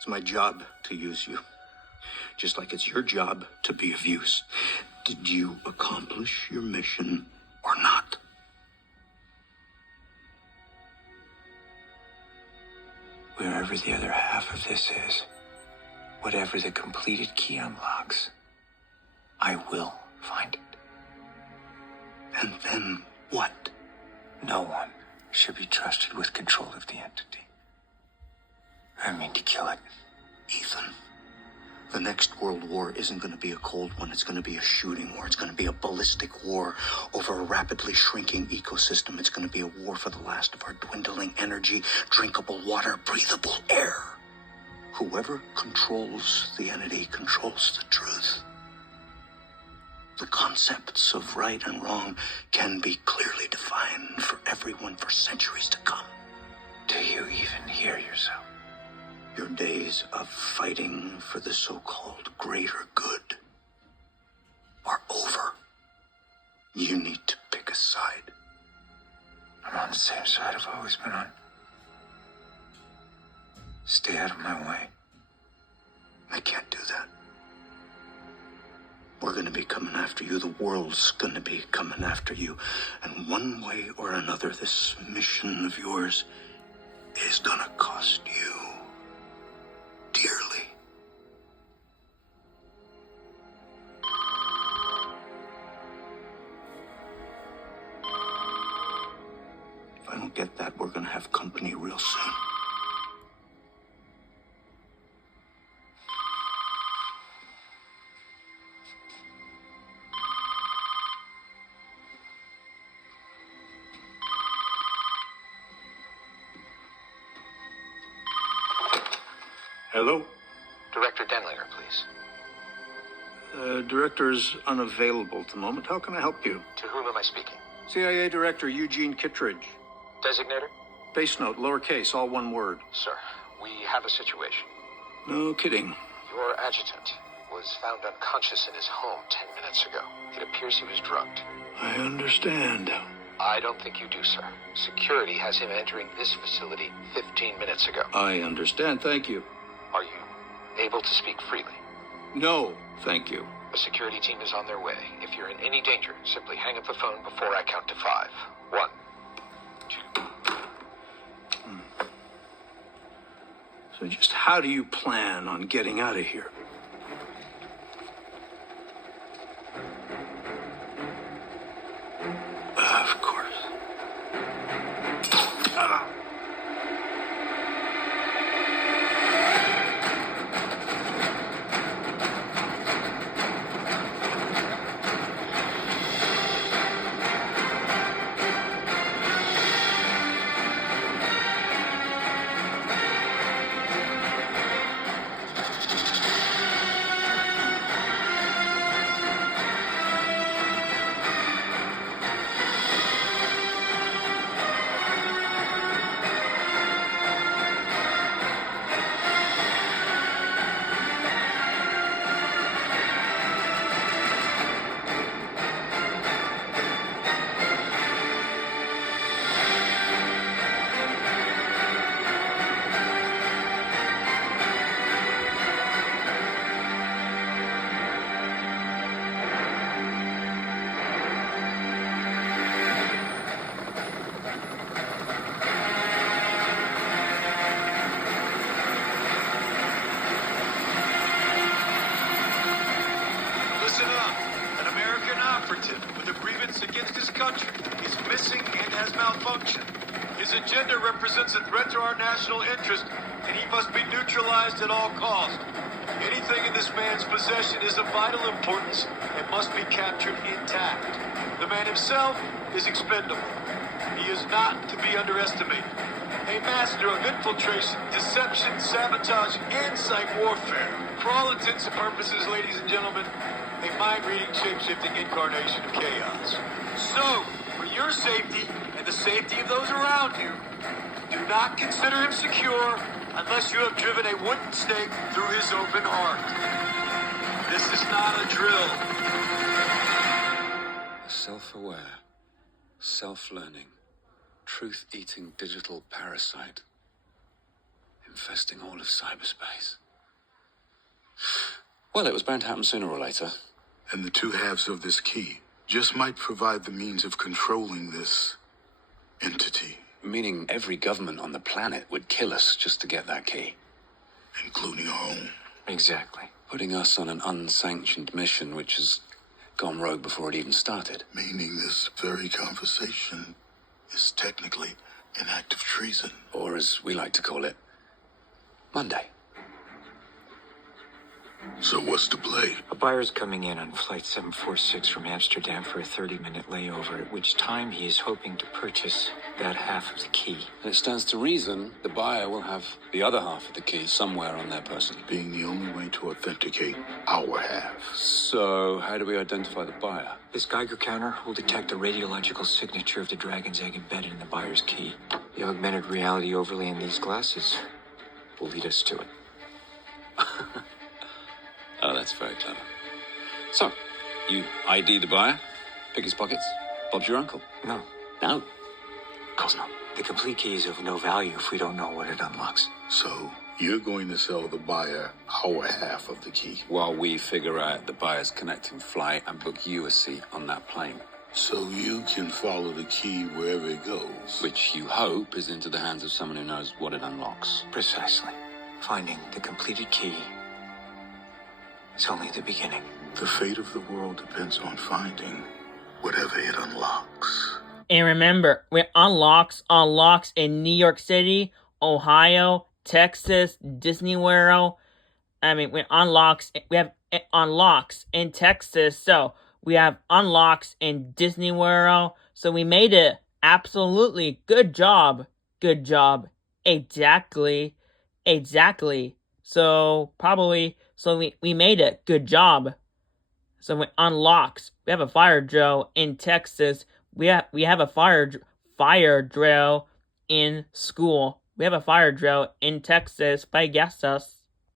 It's my job to use you. Just like it's your job to be of use. Did you accomplish your mission or not? Wherever the other half of this is, whatever the completed key unlocks, I will find it. And then what? No one should be trusted with control of the entity. I mean to kill it. Ethan, the next world war isn't going to be a cold one. It's going to be a shooting war. It's going to be a ballistic war over a rapidly shrinking ecosystem. It's going to be a war for the last of our dwindling energy, drinkable water, breathable air. Whoever controls the entity controls the truth. The concepts of right and wrong can be clearly defined for everyone for centuries to come. Do you even hear yourself? Your days of fighting for the so-called greater good are over. You need to pick a side. I'm on the same side I've always been on. Stay out of my way. I can't do that. We're going to be coming after you. The world's going to be coming after you. And one way or another, this mission of yours is going to cost you dearly. If I don't get that, we're going to have company real soon. Hello? Director Denlinger, please. Director's unavailable at the moment. How can I help you? To whom am I speaking? CIA Director Eugene Kittredge. Designator? Base note, lowercase, all one word. Sir, we have a situation. No kidding. Your adjutant was found unconscious in his home 10 minutes ago. It appears he was drugged. I understand. I don't think you do, sir. Security has him entering this facility 15 minutes ago. I understand, thank you. Are you able to speak freely? No, thank you. The security team is on their way. If you're in any danger, simply hang up the phone before I count to 5. 1, 2. So just how do you plan on getting out of here? Of course. His agenda represents a threat to our national interest, and he must be neutralized at all costs. Anything in this man's possession is of vital importance and must be captured intact. The man himself is expendable. He is not to be underestimated. A master of infiltration, deception, sabotage, and psych warfare. For all intents and purposes, ladies and gentlemen, a mind-reading, shape-shifting incarnation of chaos. So, for your safety and the safety of those around you, do not consider him secure unless you have driven a wooden stake through his open heart. This is not a drill. A self-aware, self-learning, truth-eating digital parasite infesting all of cyberspace. Well, it was bound to happen sooner or later. And the two halves of this key just might provide the means of controlling this entity, Meaning every government on the planet would kill us just to get that key. including our own. Exactly. Putting us on an unsanctioned mission which has gone rogue before it even started. Meaning this very conversation is technically an act of treason. Or as we like to call it, Monday. So what's the play? A buyer's coming in on flight 746 from Amsterdam for a 30-minute layover, at which time he is hoping to purchase that half of the key. And it stands to reason the buyer will have the other half of the key somewhere on their person. Being the only way to authenticate our half. So, how do we identify the buyer? This Geiger counter will detect the radiological signature of the dragon's egg embedded in the buyer's key. The augmented reality overlay in these glasses will lead us to it. Oh, that's very clever. So, you ID the buyer, pick his pockets, Bob's your uncle. No, No, of course not. the complete key is of no value if we don't know what it unlocks. So you're going to sell the buyer our half of the key. While we figure out the buyer's connecting flight and book you a seat on that plane, So you can follow the key wherever it goes. which you hope is into the hands of someone who knows what it unlocks. Precisely. Finding the completed key is only the beginning. The fate of the world depends on finding whatever it unlocks. And remember, we unlocks in New York City, Ohio, Texas, Disney World. We have unlocks in Texas, so we have unlocks in Disney World. So we made it. Absolutely. Good job. Good job. Exactly. So we made it. Good job. So we unlocks. We have a fire drill in Texas. We have a fire drill in school. We have a fire drill in Texas. But guess us.